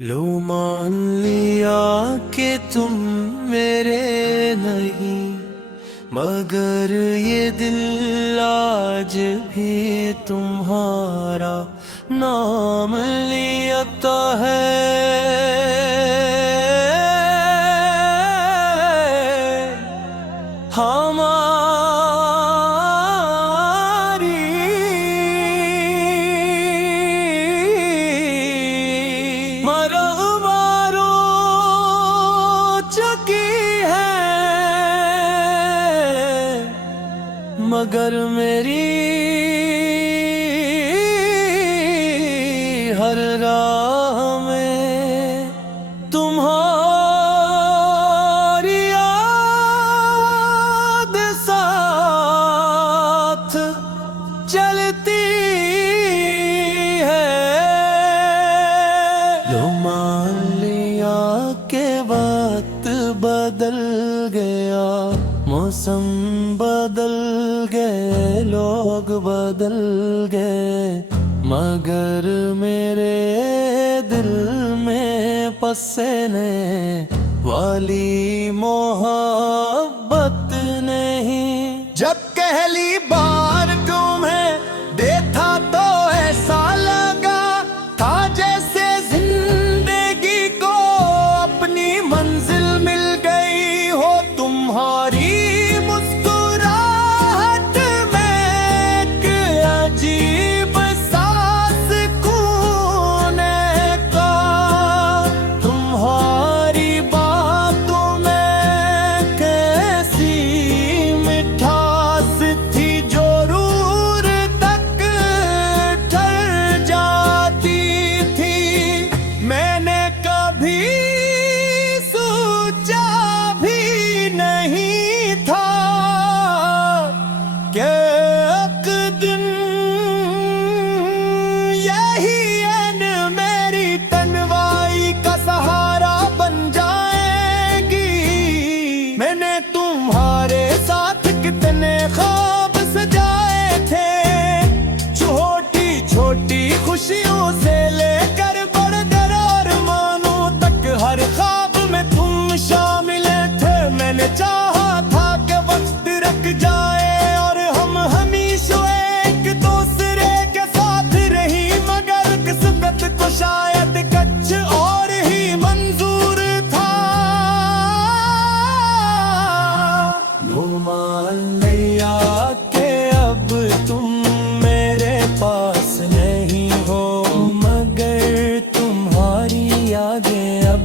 लो मान लिया कि तुम मेरे नहीं, मगर ये दिल आज भी तुम्हारा नाम लियाता है। हमारी मरहबारो चुकी है, मगर मेरी हर राह में तुम्हारी याद साथ चलती है। लो मान लिया के वक्त बदल गया, मौसम बदल गए, लोग बदल गए, मगर मेरे दिल में बसने वाली मोहब्बत नहीं। जब पहली बार तुम्हें देखा तो ऐसा लगा था जैसे जिंदगी को अपनी मंजिल मिल गई हो। तुम्हारी मुस्कुराहट में एक अजीब सा सुकून का, तुम्हारी बातों में कैसी मिठास थी जो रूर तक ढल जाती थी। मैंने कभी सोचा भी नहीं था कि एक दिन यही एन मेरी तन्वाई का सहारा बन जाएगी। मैंने तुम्हारे साथ कितने ख्वाब सजाए थे, छोटी छोटी खुशियों से लेकर बड़े अरमानों तक, हर ख्वाब में तुम शामिल थे। मैंने चाहा था कि वक्त रुक जाए और हम हमेशा एक दूसरे के साथ रही, मगर किस्मत को शायद कुछ और ही मंजूर था। लो मान लिया के अब तुम मेरे पास नहीं हो, मगर तुम्हारी यादें अब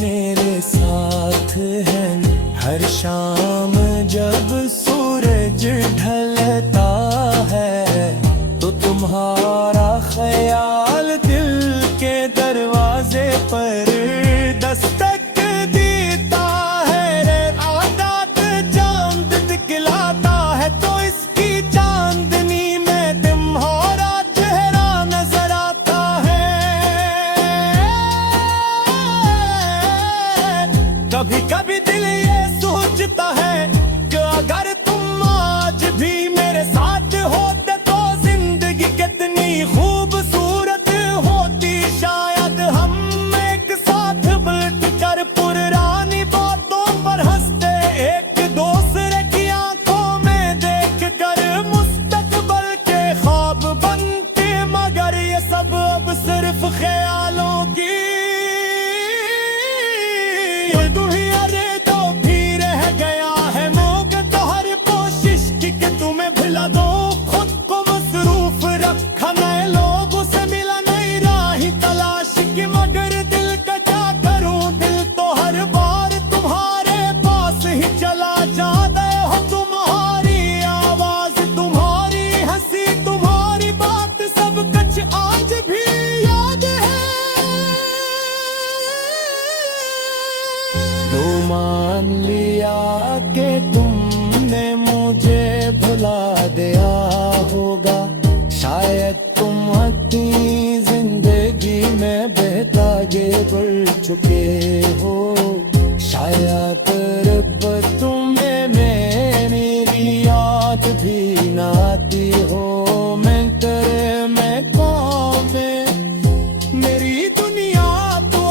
मेरे साथ हैं। हर शाम जब सूरज ढलता है तो तुम्हारा ख्याल दिल के दरवाजे पर दस्तक देता है। रे आदात चांद दिखलाता है तो इसकी चांदनी में तुम्हारा चेहरा नजर आता है। कभी कभी दिल ये सोचता है कि अगर तुम आज भी मेरे साथ होते तो जिंदगी कितनी खूबसूरत होती। शायद हम एक साथ बैठकर पुरानी बातों पर हंसते, एक दूसरे की आंखों में देखकर मुस्तकबल के ख्वाब बनते, मगर ये सब अब सिर्फ ख्यालों की अरे तो भी रह गया है मौका तो हर कोशिश की कि तुम्हें भुला दो। खुद को मसरूफ रखा नए लोगों से मिला, नई राही तलाश की, मगर दिल का क्या करूं, दिल तो हर बार तुम्हारे पास ही चला जाता हो। तुम्हारी आवाज, तुम्हारी हंसी, तुम्हारी बात, सब कुछ आज भी याद है। लो मान लिया कि तुमने मुझे भुला दिया होगा, शायद तुम अपनी जिंदगी में बेतागे बढ़ चुके हो। शायद रब तुम्हें मेरी याद भी ना आती हो। मैं तेरे में कौन में मेरी दुनिया तो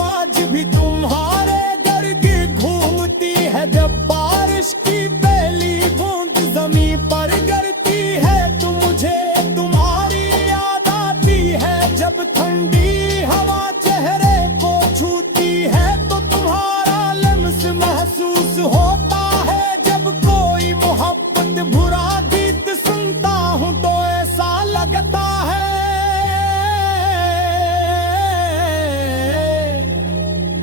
भी तुम्हारे घर की घूमती है। जब बारिश की पहली बूंद जमीन पर गिरती है तो मुझे तुम्हारी याद आती है। जब ठंडी हवा चेहरे को छूती है तो तुम्हारा लम्स महसूस होता है। जब कोई मोहब्बत भुरा गीत सुनता हूँ तो ऐसा लगता है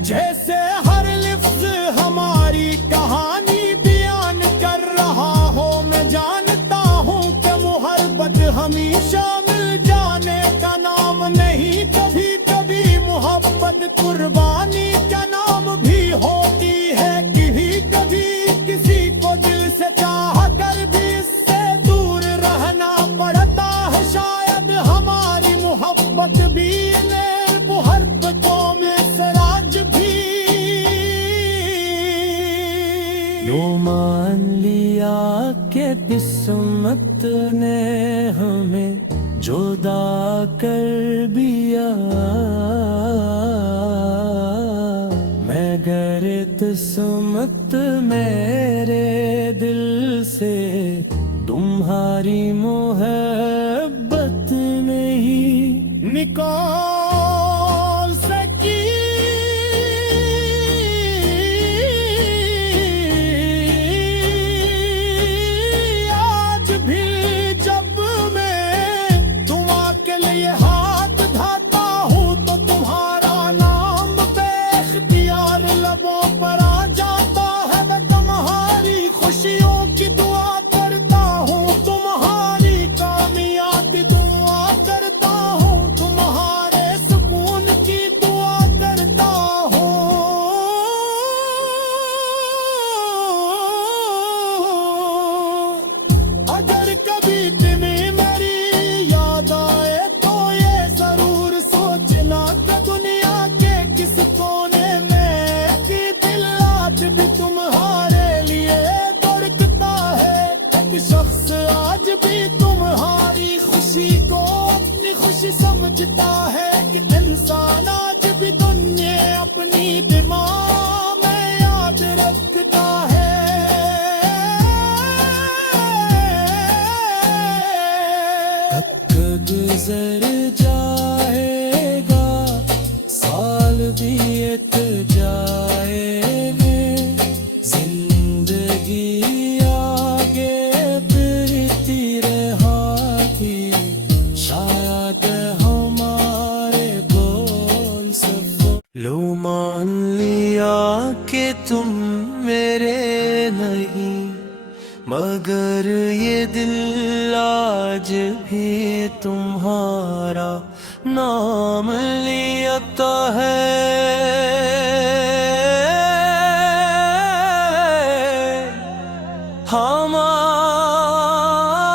जैसे हर लफ्ज हमारी कहानी बयान कर रहा हो। मैं जानता हूँ कि मोहब्बत हमेशा मिल जाने का नाम नहीं। कभी कभी मोहब्बत कुर्बानी का नाम भी होती है। कभी कभी किसी को दिल से चाह कर भी इससे दूर रहना पड़ता है। शायद हमारी मोहब्बत भी मोहब्बतों में सराज भी। लो मान लिया कि किस्मत ने हमें जुदा कर दिया। मगर किस्मत मेरे दिल से तुम्हारी मोहब्बत नहीं निकाल सकी। आज भी जब मैं के लिए हाथ धाता हूँ तो तुम्हारा नाम बेख्तियार लबों पर आ जाता है। मैं तुम्हारी खुशियों की दुआ करता हूँ, तुम्हारी कामयाबी दुआ करता हूँ, तुम्हारे सुकून की दुआ करता हूँ। अगर कभी तुम्हें मेरी याद आए तो ये जरूर सोचना कि दुनिया के किस कोने में कि दिल आज भी तुम्हारे लिए धड़कता है। एक शख्स आज भी तुम्हारी खुशी को अपनी खुशी समझता है कि इंसान आज भी दुनिया अपनी दिमाग में याद रखता है। गुजर जाएगा साल बीत जाएंगे, जिंदगी आगे बढ़ती रहेगी। शायद हमारे बोल सब लो मान लिया कि तुम मेरे नहीं, मगर ये दिल आज भी तुम्हारा नाम लेता है।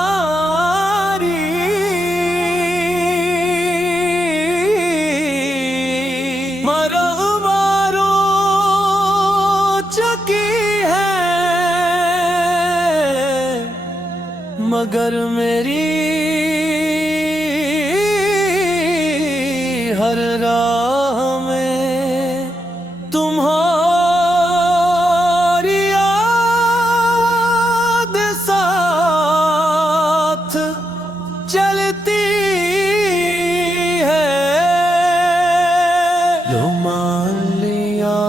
हमारी मरहबारो चुकी है, मगर मेरी हर राह में तुम्हारी याद साथ चलती है। लो मान लिया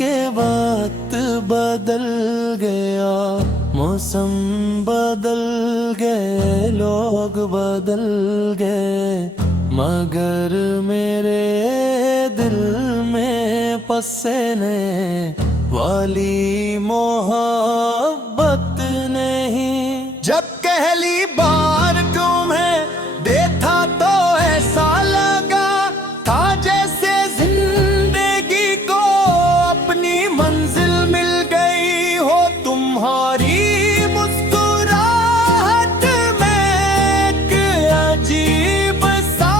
के वक्त बदल गया, मौसम बदल गए, लोग बदल गए, मगर मेरे दिल में बसने वाली मोहब्बत नहीं। जब पहली बार तुम्हें देखा तो ऐसा लगा था जैसे जिंदगी को अपनी मंजिल मिल गई हो। तुम्हारी मुस्कुराहट में एक अजीब सा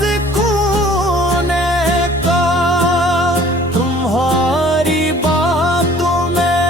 सुकून का, तुम्हारी बातों में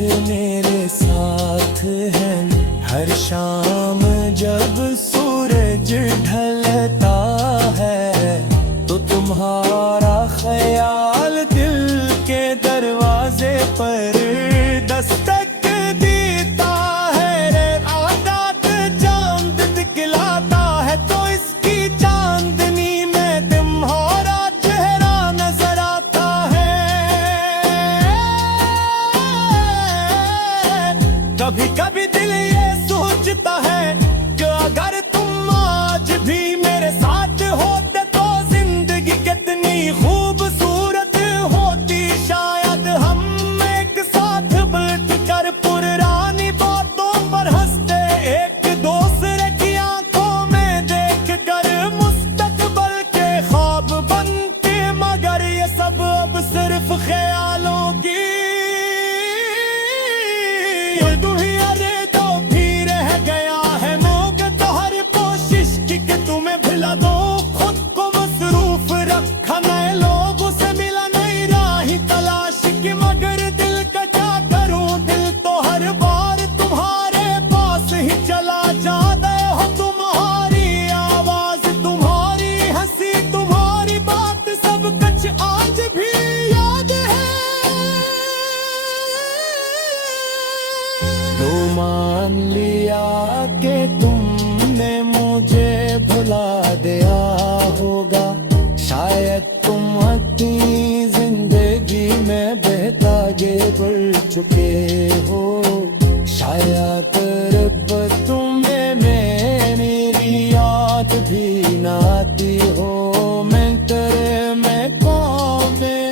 मेरे साथ है। हर शाम जब सूरज ढलता है तो तुम्हारा ख्याल दिल के दरवाजे पर दस्तक देता है रे। आजाद चांद दिखलाता है तो इसकी चांदनी में तुम्हारा चेहरा नजर आता है। कभी कभी दिल ये सोचता है कि अगर तुम आज भी मेरे साथ होते तो जिंदगी कितनी खूबसूरत होती। शायद हम एक साथ बैठकर पुरानी बातों पर हंसते, एक दूसरे की आंखों में देख कर मुस्तकबल के ख्वाब बनते। मगर ये सब अब सिर्फ ख्यालों की दुनिया रे तो भी रह गया है मौका तो हर कोशिश की कि तुम्हें भुला दो। खुद को मसरूफ रखा मैं लोगों से मिला नहीं राही तलाश की। मगर दिल का क्या करूं, दिल तो हर बार तुम्हारे पास ही चला जाता हो। तुम्हारी आवाज, तुम्हारी हंसी, तुम्हारी बात सब कुछ आज भी याद है। लो मान लिया कि तुमने मुझे भुला दिया होगा। शायद तुम अपनी जिंदगी में बेतागे बढ़ चुके हो। शायद रब तुम्हें मेरी याद भी ना आती हो। मैं तेरे में कौन में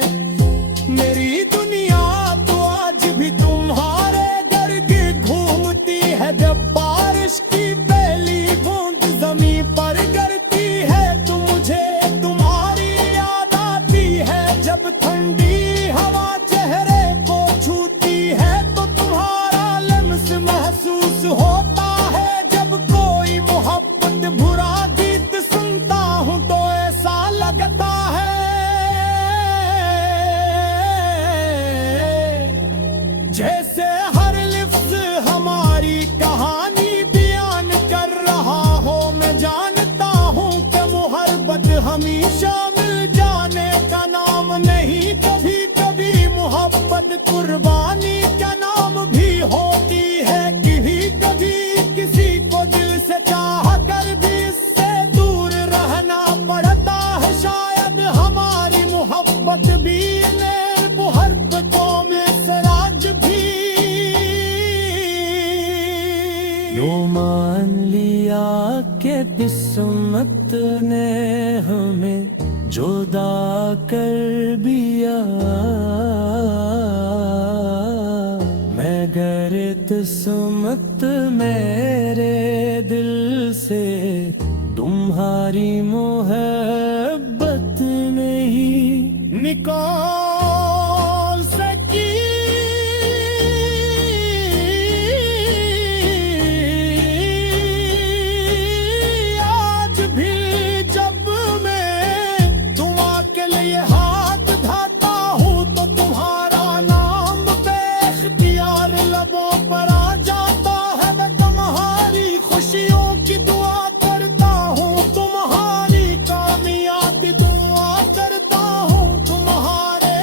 मेरी दुनिया तो आज भी तुम्हारे घर की घूमती है। जब बारिश की पहली बूंद जमीन पर गिरती है तो मुझे तुम्हारी याद आती है। जब ठंडी हवा चेहरे को छूती है तो तुम्हारा लम्स महसूस होता है। जब कोई मोहब्बत बुरा गीत सुनता हूँ तो ऐसा लगता है जैसे हर लफ्ज हमारी कहानी बयान कर रहा हो। मैं जानता हूँ कि मोहब्बत हमेशा मिल जाने का नाम नहीं। कभी कभी मोहब्बत कुर्बानी का नाम भी होती है। कभी कभी किसी को दिल से चाह कर भी इससे दूर रहना पड़ता है। शायद हमारी मोहब्बत भी मोहब्बतों में सराज भी। लो मान लिया कि किस्मत ने हमें जुदा कर दिया। मगर किस्मत मेरे दिल से तुम्हारी मोहब्बत नहीं निकाल सकी। आज भी जब मैं तुम्हारे लिए हाथ उठाता हूँ तो तुम्हारा नाम बेख्तियार लबों पर आ जाता है। मैं तुम्हारी खुशियों की दुआ करता हूँ, तुम्हारी कामयाबी दुआ करता हूँ। तुम्हारे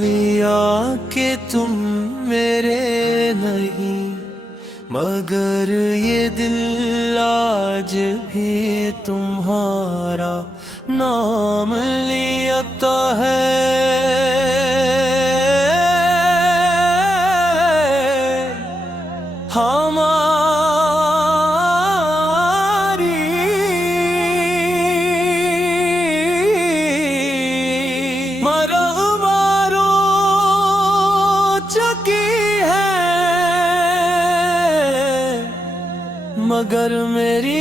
लिया कि तुम मेरे नहीं, मगर ये दिल आज भी तुम्हारा नाम लिया है। हमारी मरहमारो चुकी है, मगर मेरी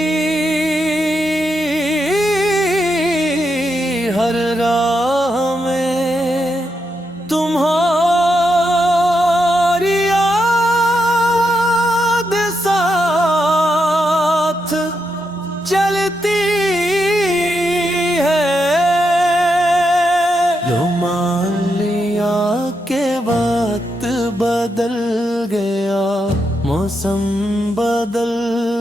हर राह में तुम्हारी याद साथ चलती है। लो मान लिया के वक्त बदल गया, मौसम बदल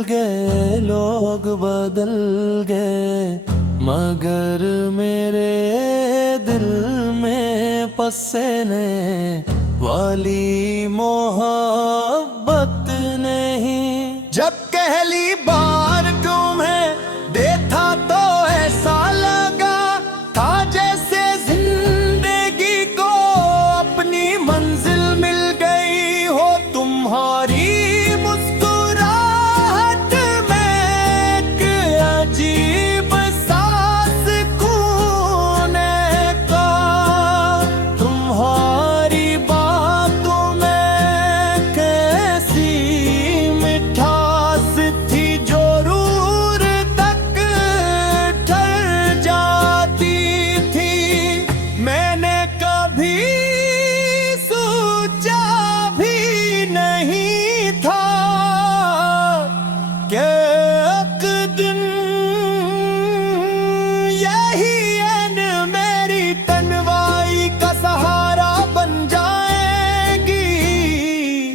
गए, लोग बदल गए, मगर मेरे दिल में बसने वाली मोहब्बत नहीं। जब पहली बार तुम्हें देखा तो ऐसा लगा था जैसे जिंदगी को अपनी मंजिल मिल गई हो। तुम्हारी मुस्कुराहट में एक अजीब सा सुकून का, तुम्हारी बातों में कैसी मिठास थी जो रूह तक ठहर जाती थी। मैंने कभी सोचा भी नहीं था कि एक दिन यही एन मेरी तन्वाई का सहारा बन जाएगी।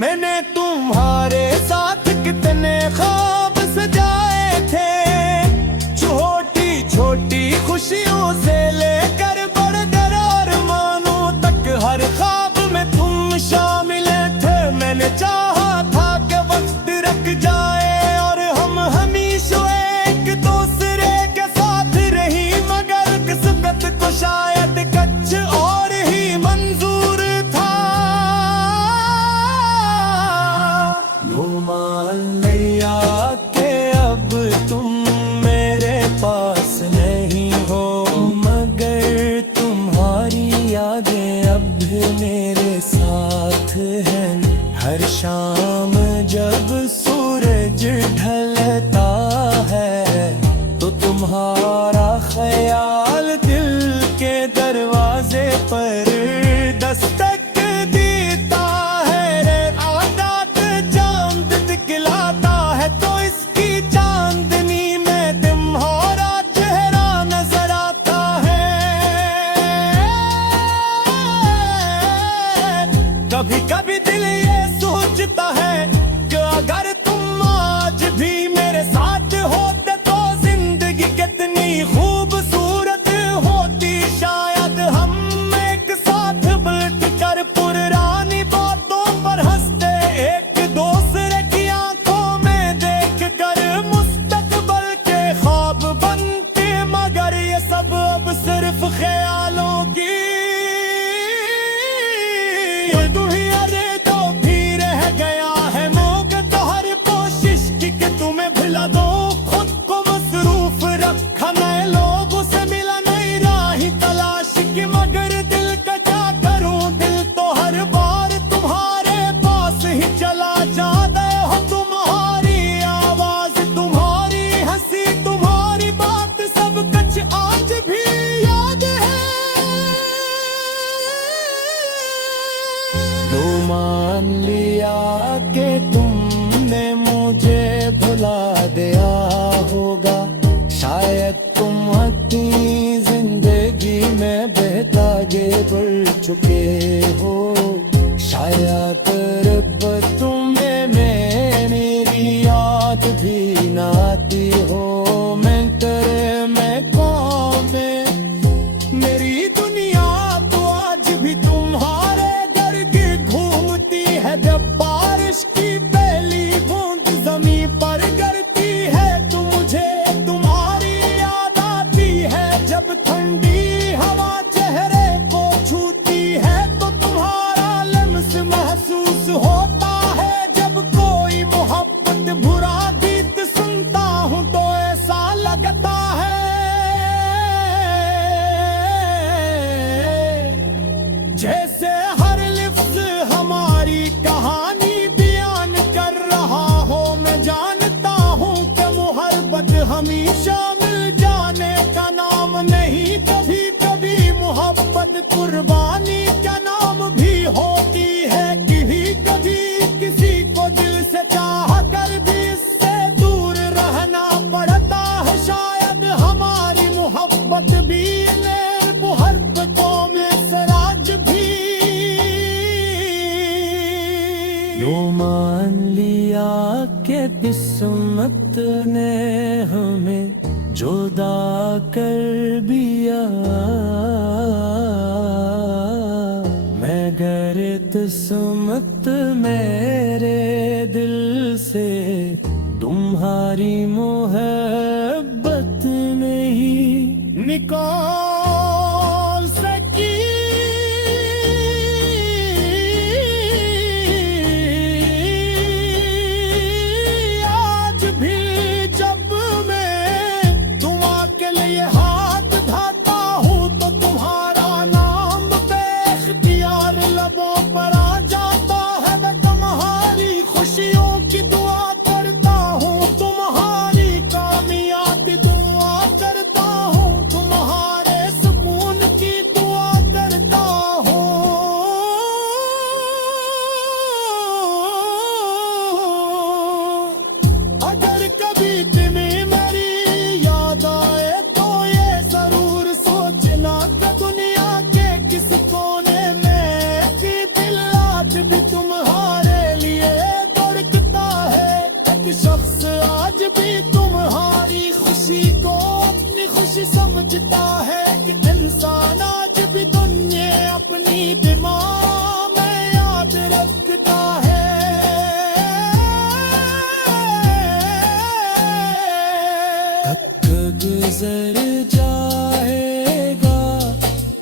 मैंने तुम्हारे साथ कितने ख्वाब सजाए थे, छोटी छोटी खुशियों से लेकर बड़े अरमानों तक, हर ख्वाब में तुम शामिल थे। मैंने चाहा था कि वक्त रुक जाए और हम हमेशा एक दूसरे के साथ रही, मगर किस्मत को शायद कुछ और ही मंजूर था। लो मान लिया कि अब तुम मेरे पास नहीं हो, मगर तुम्हारी यादें अब मेरे साथ हैं। हर शाम जब सूरज ढलता है तो तुम्हारा ख्याल दिल के दरवाजे पर दस्तक देता है। आदात चांद दिखलाता है तो इसकी चांदनी में तुम्हारा चेहरा नजर आता है। कभी कभी दिल ये सोचता है कि अगर तुम आज भी मेरे साथ होते तो जिंदगी कितनी खूबसूरत होती। शायद हम एक साथ बैठकर पुरानी बातों पर हंसते, एक दूसरे की आंखों में देखकर मुस्तकबल के ख्वाब बनते, मगर ये सब अब सिर्फ ख्यालों की दुनिया रे तो भी रह गया है। मौका तो हर कोशिश की कि तुम्हें भुला दो, खुद को मसरूफ रखा नए लोगों से मिला, नई राही तलाश की, मगर दिल का क्या करूं, दिल तो हर बार तुम्हारे पास ही चला जाता हो। तुम्हारी आवाज, तुम्हारी हंसी, तुम्हारी बात सब कुछ आज भी याद है। तो मान लिया कि तुमने मुझे भुला दिया होगा, शायद तुम अपनी जिंदगी में बेतागे बढ़ चुके हो। शायद रब तुम्हें मेरी याद भी ना आती हो। मैं तेरे में कौन, मेरी दुनिया तो आज भी तुम तुम्हारे घर की घूमती है जब बारिश की पहली बूंद जमीन पर गिरती है तो मुझे तुम्हारी याद आती है जब ठंडी हवा चेहरे को छूती है तो तुम्हारा लम्स महसूस होता है जब कोई मोहब्बत भुरा गीत सुनता हूँ तो ऐसा लगता है जैसे हर लफ्ज हमारी कहानी बयान कर रहा हो मैं जानता हूँ कि मोहब्बत हमेशा मिल जाने का नाम नहीं कभी कभी मोहब्बत कुर्बानी का नाम भी होती है कभी कभी किसी को दिल से चाह कर भी इससे दूर रहना पड़ता है शायद हमारी मोहब्बत भी इन्हें मोहब्बतों में सराज भी यूं मान लिया कि किस्मत ने हमें जुदा कर दिया मगर किस्मत मेरे दिल से तुम्हारी मोहब्बत नहीं निकाल सकी आज भी जब मैं तुम्हारे लिए हाथ उठाता हूँ तो तुम्हारा नाम बेख्तियार लबों पर आ जाता है मैं तुम्हारी खुशियों की दुआ करता हूँ तुम्हारी कामयाबी दुआ करता हूँ तुम्हारे सुकून की दुआ करता हूँ अगर कभी तुम्हें मेरी याद आए तो ये जरूर सोचना कि दुनिया के किस कोने में कि दिल आज भी तुम्हारे लिए धड़कता है एक शख्स आज भी तुम्हारी खुशी को अपनी खुशी समझता है कि इंसान आज भी दुनिया अपनी दिमाग में याद रखता है वक्त गुजर जाएगा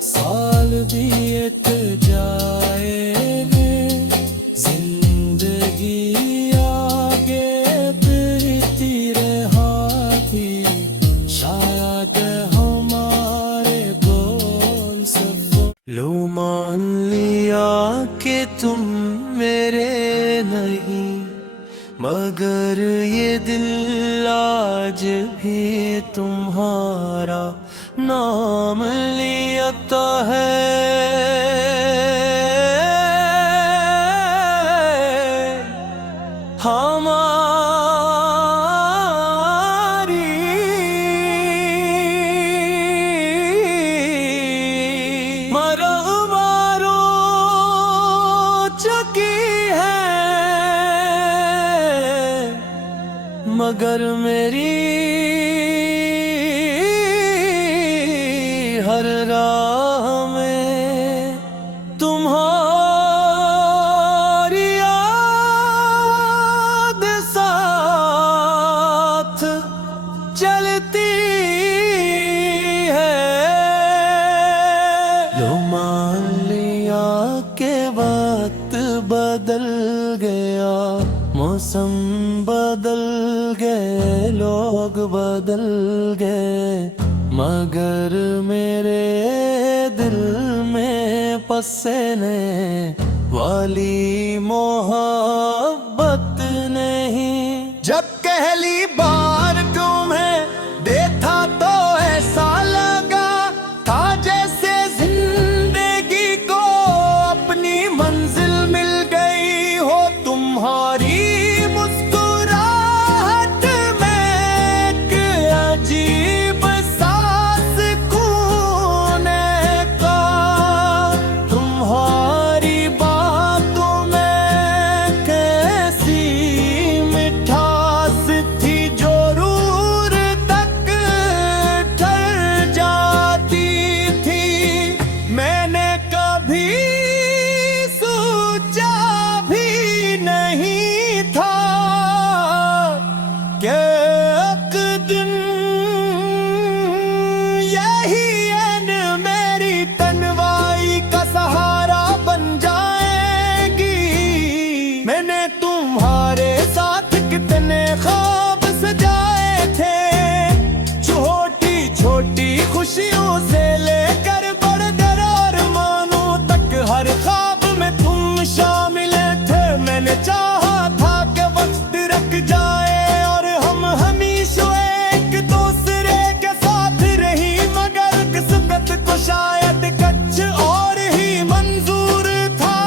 साल बीत जाएंगे जिंदगी आगे बढ़ती रहेगी शायद हमारे गोल सफर लो मान लिया कि तुम मेरे नहीं मगर ये दिल आज भी तुम्हारा नाम लिया है हमारी मरहबारो चुकी है मगर मेरी हर राह में तुम्हारी याद साथ चलती है लो मान लिया के वक्त बदल गया मौसम बदल गए लोग बदल गए मगर मेरे दिल में पसने वाली मोहब्बत नहीं जब पहली बार तुम्हें देखा तो ऐसा लगा था जैसे जिंदगी को अपनी मंजिल मिल गई हो तुम्हारी मुस्कुराहट में एक अजीब सा सुकून का तुम्हारी बातों में कैसी मिठास थी जो मैंने चाहा था कि वक्त रख जाए और हम हमेशा एक दूसरे के साथ रही, मगर किस्मत को शायद कुछ और ही मंजूर था।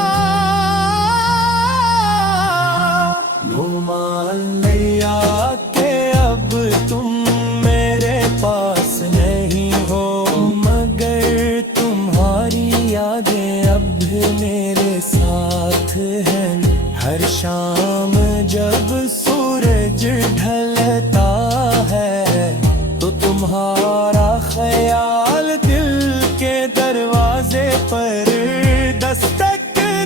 लो मान लिया कि अब तुम मेरे पास नहीं हो, मगर तुम्हारी यादें अब मेरे साथ हैं। हर शाम जब सूरज ढलता है तो तुम्हारा ख्याल दिल के दरवाजे पर दस्तक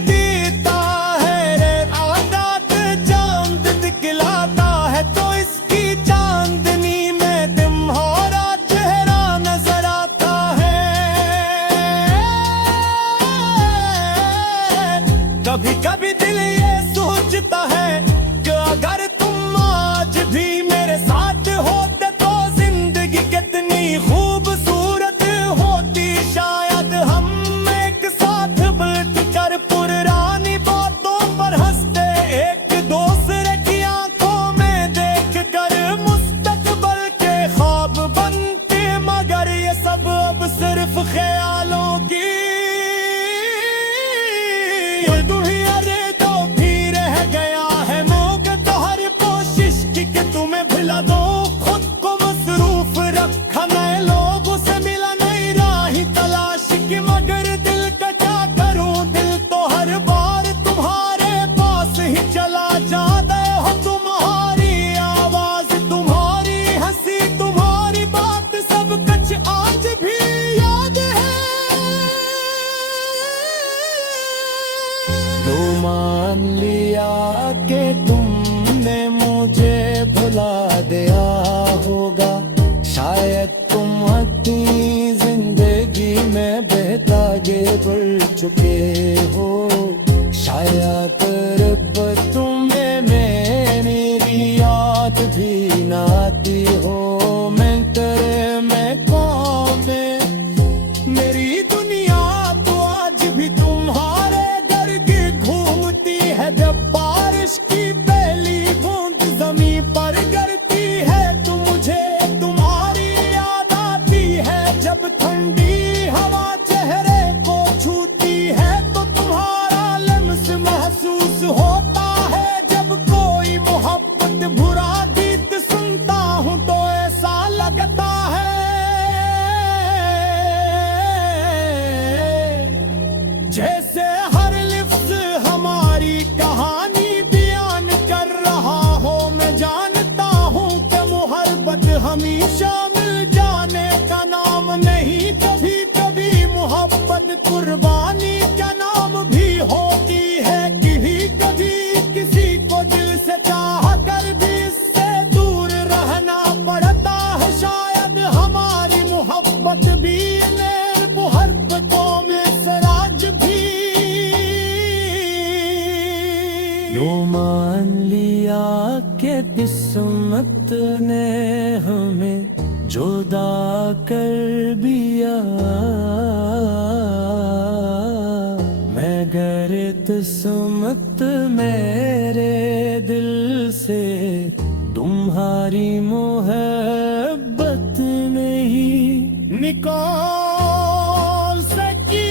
देता है। आदात चांद दिखलाता है तो इसकी चांदनी में तुम्हारा चेहरा नजर आता है। कभी कभी दिल ये सोचता है कि अगर तुम आज भी मेरे साथ होते तो जिंदगी कितनी खूबसूरत होती। शायद हम एक साथ बैठ कर पुरानी बातों पर हंसते, एक दूसरे की आंखों में देख कर मुस्तकबल के ख्वाब बनते, मगर ये सब अब सिर्फ ख्यालों की तुम्हें भुला दो। खुद को मसरूफ रखा मैं लोगों से मिला नहीं राही तलाश की, मगर दिल का क्या करूं, दिल तो हर बार तुम्हारे पास ही चला जाता हो। तुम्हारी आवाज, तुम्हारी हंसी, तुम्हारी बात सब कुछ आज भी याद है। तो मान लिया कि तुमने मुझे भुला दिया होगा, शायद तुम अपनी जिंदगी में बेहतागे बढ़ चुके हो। शायद रब तुम्हें मेरी याद भी ना आती हो। मैं तेरे में कौन मेरी दुनिया तो आज भी तुम्हारे घर की घूमती है। जब बारिश की पहली बूंद जमीन पर गिरती है तो मुझे तुम्हारी याद आती है। जब ठंडी हवा चेहरे को छूती है तो तुम्हारा लम्स महसूस होता है। जब कोई मोहब्बत भुरा गीत सुनता हूँ तो ऐसा लगता है जैसे हर लफ्ज हमारी कहानी बयान कर रहा हो। मैं जानता हूँ कि मोहब्बत हमेशा मिल जाने का नाम नहीं, कभी कभी मोहब्बत कुर्बानी का नाम भी होती है। कभी कभी किसी को दिल से चाह कर भी इससे दूर रहना पड़ता है। शायद हमारी मोहब्बत भी मोहब्बतों में सराज भी। लो मान लिया कि किस्मत ने हमें जुदा कर दिया, मगर किस्मत मेरे दिल से तुम्हारी मोहब्बत नहीं निकाल सकी।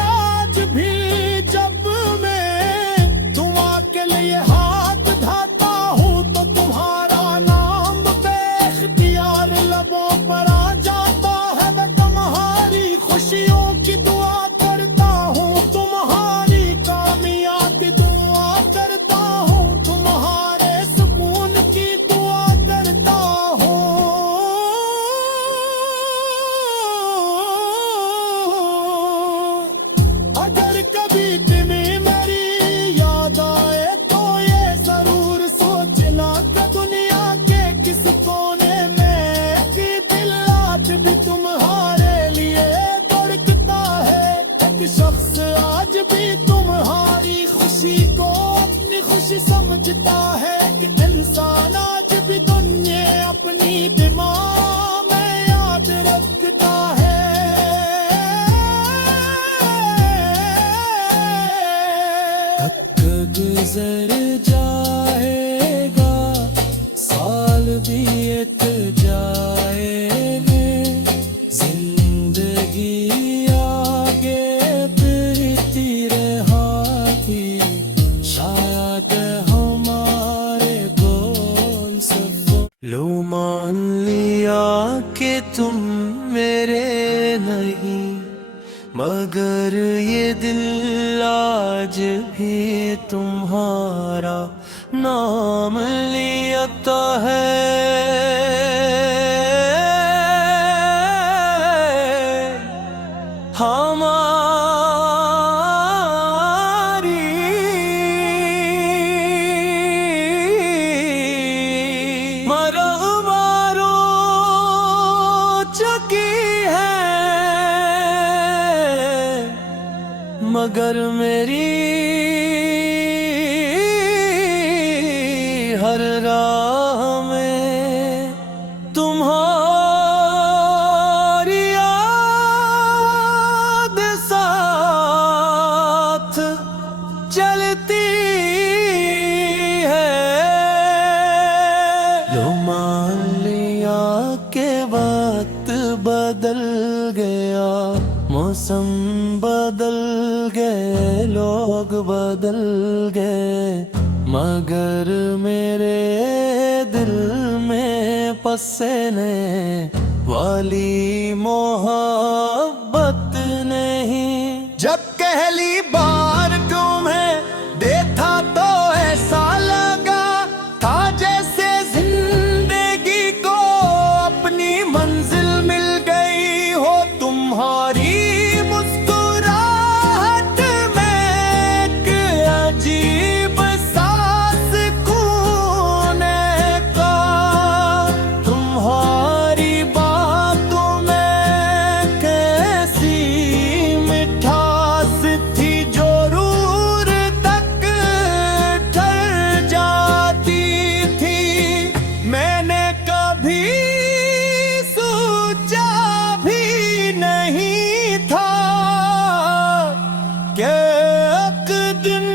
आज भी जब मैं तुम के लिए हाथ धाता हूँ तो तुम्हारा नाम बेख्तियार लबों पर आ जाता है। मैं तुम्हारी खुशियों की दुआ करता हूँ, तुम्हारी कामयाबी की दुआ करता हूँ, तुम्हारे सुकून की दुआ करता हूँ। अगर कभी तुम्हें मेरी याद आए तो ये जरूर सोचना कि दुनिया के किस कोने में कि दिल आज भी तुम्हारे लिए धड़कता है। एक शख्स आज भी तुम्हारी खुशी को अपनी खुशी समझता है कि इंसान आज भी दुनिया अपनी दिमाग में याद रखता है। कि तुम मेरे नहीं, मगर ये दिल आज भी तुम्हारा नाम लेता है। हमारी मरहबारो चुकी है, मगर मेरी हर राह में तुम्हारी याद साथ चलती है। लो मान लिया के वक्त बदल गया, मौसम बदल गए, लोग बदल गए, मगर मेरे दिल में बसने वाली मोहब्बत नहीं। जब पहली बार तुम्हें देखा तो ऐसा लगा था जैसे जिंदगी को अपनी मंजिल मिल गई हो। तुम्हारी मुस्कुराहट में एक अजीब सा सुकून का, तुम्हारी बातों में कैसी मिठास थी जो रूर तक ढल जाती थी। मैंने कभी सोचा भी नहीं था कि एक दिन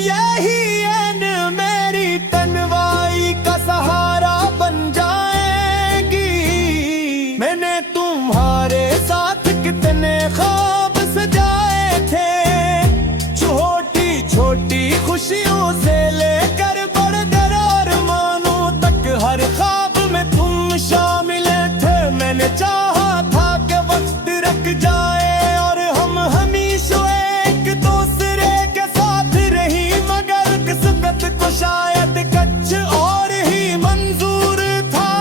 यही एन मेरी तन्वाई का सहारा बन जाएगी। मैंने तुम्हारे साथ कितने ख्वाब सजाए थे, छोटी छोटी खुशियों से लेकर बड़े अरमानों तक हर ख्वाब में तुम शामिल थे। मैंने चाहा था कि वक्त रुक जाए और हम हमेशा एक दूसरे के साथ रही, मगर किस्मत को शायद कुछ और ही मंजूर था।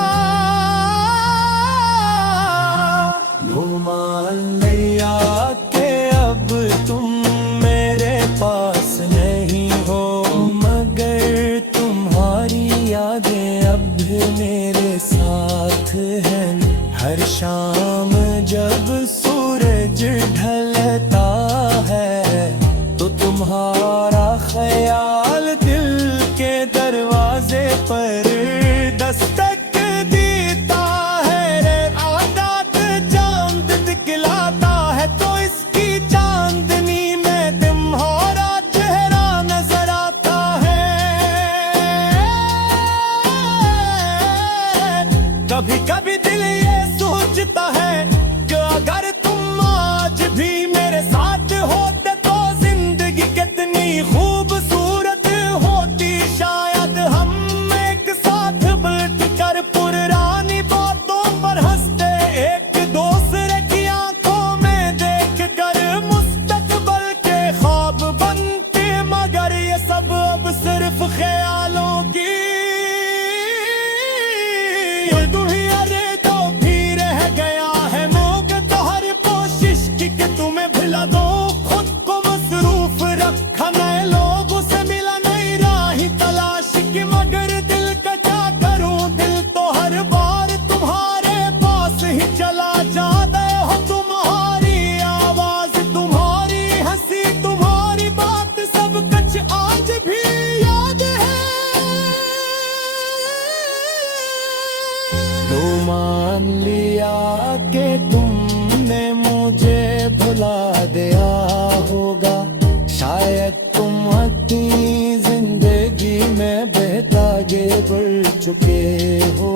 लो मान लिया के अब तुम मेरे पास नहीं हो, मगर तुम्हारी यादें अब भी मेरे साथ हैं। हर शाम जब सूरज ढलता है तो तुम्हारा ख्याल दिल के दरवाजे पर दस्तक देता है। रे आदात चांद दिखलाता है तो इसकी चांदनी में तुम्हारा चेहरा नजर आता है। कभी कभी दिल ये सोचता है कि अगर तुम आज भी मेरे साथ होते तो जिंदगी कितनी खूबसूरत होती। शायद हम एक साथ बैठकर पुरानी बातों पर हंसते, एक दूसरे की आंखों में देखकर मुस्तकबल के ख्वाब बनते, मगर ये सब अब सिर्फ ख्यालों की दुनिया रे तो भी रह गया है मौका तो हर कोशिश की कि तुम्हें भुला दो। खुद को मसरूफ रखा मैं लोगों से मिला नहीं राही तलाश की, मगर दिल का क्या करूं, दिल तो हर बार तुम्हारे पास ही चला जाता हो। तुम्हारी आवाज, तुम्हारी हंसी, तुम्हारी बात सब कुछ आज भी याद है। लो मान लिया के तुमने मुझे भुला दिया होगा, शायद तुम अपनी जिंदगी में बेतागे बढ़ चुके हो।